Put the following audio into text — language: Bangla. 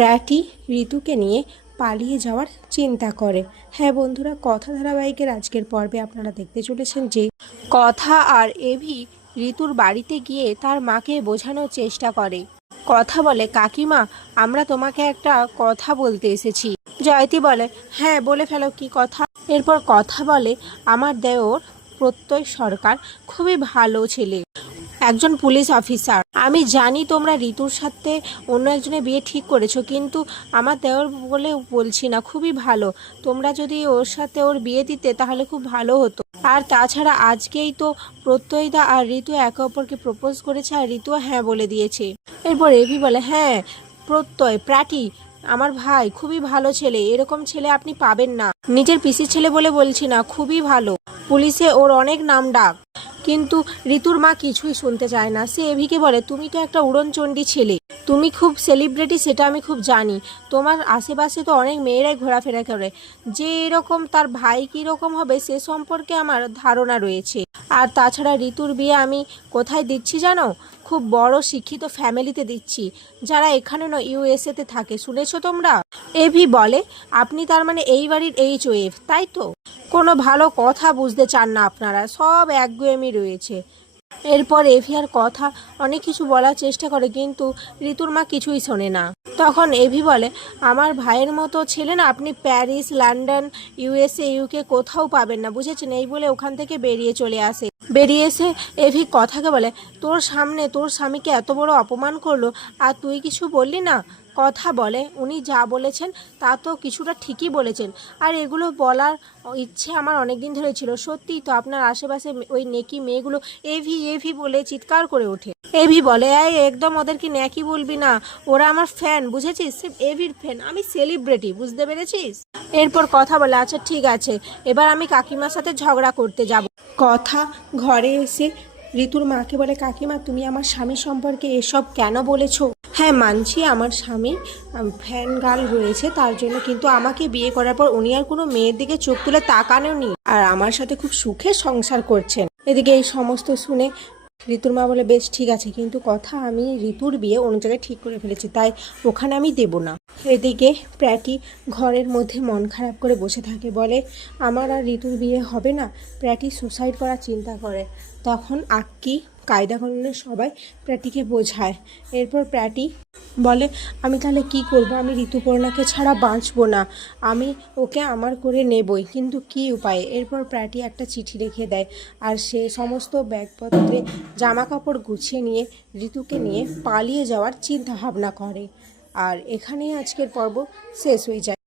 প্র্যাটি ঋতুকে নিয়ে পালিয়ে যাওয়ার চিন্তা করে। হ্যাঁ বন্ধুরা, কথা ধারাবাহিকের আজকের পর্বে আপনারা দেখতে চলেছেন যে কথা আর এভি ঋতুর বাড়িতে গিয়ে তার মাকে বোঝানোর চেষ্টা করে। কথা বলে, কাকিমা আমরা তোমাকে একটা কথা বলতে এসেছি। জয়তী বলে, হ্যাঁ বলে ফেলো, কি কথা। এরপর কথা বলে, আমার দেওর প্রত্যয় সরকার খুবই ভালো ছেলে, একজন পুলিশ অফিসার। আমি জানি তোমরা ঋতুর সাথে অন্য একজনের বিয়ে ঠিক করেছো, কিন্তু আমার দেওর বলে বলছি না, খুবই ভালো। তোমরা যদি ওর সাথে ওর বিয়ে দিতে তাহলে খুব ভালো হতো। আর তাছাড়া আজকেই তো প্রত্যয়দা আর ঋতু একে অপরকে প্রপোজ করেছে, আর ঋতু হ্যাঁ বলে দিয়েছে। এরপর এভি বলে, হ্যাঁ প্রত্যয় প্র্যাটি আমার ভাই খুবই ভালো ছেলে, এরকম ছেলে আপনি পাবেন না। নিজের পিসির ছেলে বলে বলছি না, খুবই ভালো, পুলিশে ওর অনেক নাম ডাক। কিন্তু ঋতুর মা কিছুই শুনতে চায় না। সে এভিকে বলে, তুমি তো একটা উড়নচণ্ডী ছেলে, তুমি খুব সেলিব্রিটি, সেটা আমি খুব জানি। তোমার আশেপাশে তো অনেক মেয়েরাই ঘোরাফেরা করে, যে এরকম তার ভাই কীরকম হবে সে সম্পর্কে আমার ধারণা রয়েছে। আর তাছাড়া ঋতুর বিয়ে আমি কোথায় দিচ্ছি জানো? খুব বড় শিক্ষিত ফ্যামিলিতে দিচ্ছি, যারা এখানে নয় ইউএসএতে থাকে, শুনেছো তোমরা? এভি বলে, আপনি তার মানে এই বাড়ির HOF তাই তো? কোনো ভালো কথা বুঝতে চান না আপনারা, সব একগুয়েমি রয়েছে। এরপর এভি আর কথা অনেক কিছু বলার চেষ্টা করে, কিন্তু ঋতুর মা কিছুই শোনে না। তখন এভি বলে, আমার ভাইয়ের মতো ছেলে না আপনি প্যারিস, লন্ডন, USA, UK কোথাও পাবেন না, বুঝেছেন? এই বলে ওখান থেকে বেরিয়ে চলে আসে। বেরিয়ে এসে এভি কথাকে বলে, তোর সামনে তোর স্বামীকে এত বড় অপমান করলো আর তুই কিছু বললি না? কথা বলে, উনি যা বলেছেন তা তো কিছুটা ঠিকই বলেছেন, আর এগুলো বলার ইচ্ছে আমার অনেক দিন ধরে ছিল। সত্যিই তো আপনার আশেপাশে ওই নেকি মেয়েগুলো এভি এভি বলে চিৎকার করে ওঠে। এভি বলে, এই একদম ওদেরকে নেকি বলবি না, ওরা আমার ফ্যান, বুঝেছিস? এভির ফ্যান, আমি সেলিব্রিটি, বুঝতে পেরেছিস? এরপর কথা বলে, আচ্ছা ঠিক আছে, এবার আমি কাকিমার সাথে ঝগড়া করতে যাব। কথা ঘরে এসে ঋতুর মাকে বলে, কাকিমা তুমি আমার স্বামী সম্পর্কে এসব কেন বলেছো? হ্যাঁ মানছি আমার স্বামীর ফ্যান গার্ল রয়েছে তার জন্য, কিন্তু আমাকে বিয়ে করার পর উনি আর কোনো মেয়ের দিকে চোখ তুলে তাকানো নি, আর আমার সাথে খুব সুখে সংসার করছেন। এদিকে এই সমস্ত শুনে ঋতুর মা বলে, বেশ ঠিক আছে, কিন্তু কথা আমি ঋতুর বিয়ে অন্য জায়গায় ঠিক করে ফেলেছি, তাই ওখানে আমি দেব না। এদিকে প্র্যাটি ঘরের মধ্যে মন খারাপ করে বসে থাকে, বলে আমার আর ঋতুর বিয়ে হবে না। প্র্যাটি সুসাইড করার চিন্তা করে। তখন আক্কি কায়দা কানুনের সবাই প্র্যাটিকে বোঝায়। এরপর প্র্যাটি বলে, আমি তাহলে কি করব? আমি ঋতুপর্ণাকে ছাড়া বাঁচবো না, আমি ওকে আমার করে নেবই, কিন্তু কি উপায়? এরপর প্র্যাটি একটা চিঠি রেখে দেয়, আর সে সমস্ত ব্যাগপত্রে জামা কাপড় গুছিয়ে নিয়ে ঋতুকে নিয়ে পালিয়ে যাওয়ার চিন্তা ভাবনা করে। আর এখানেই আজকের পর্ব শেষ হয়ে যায়।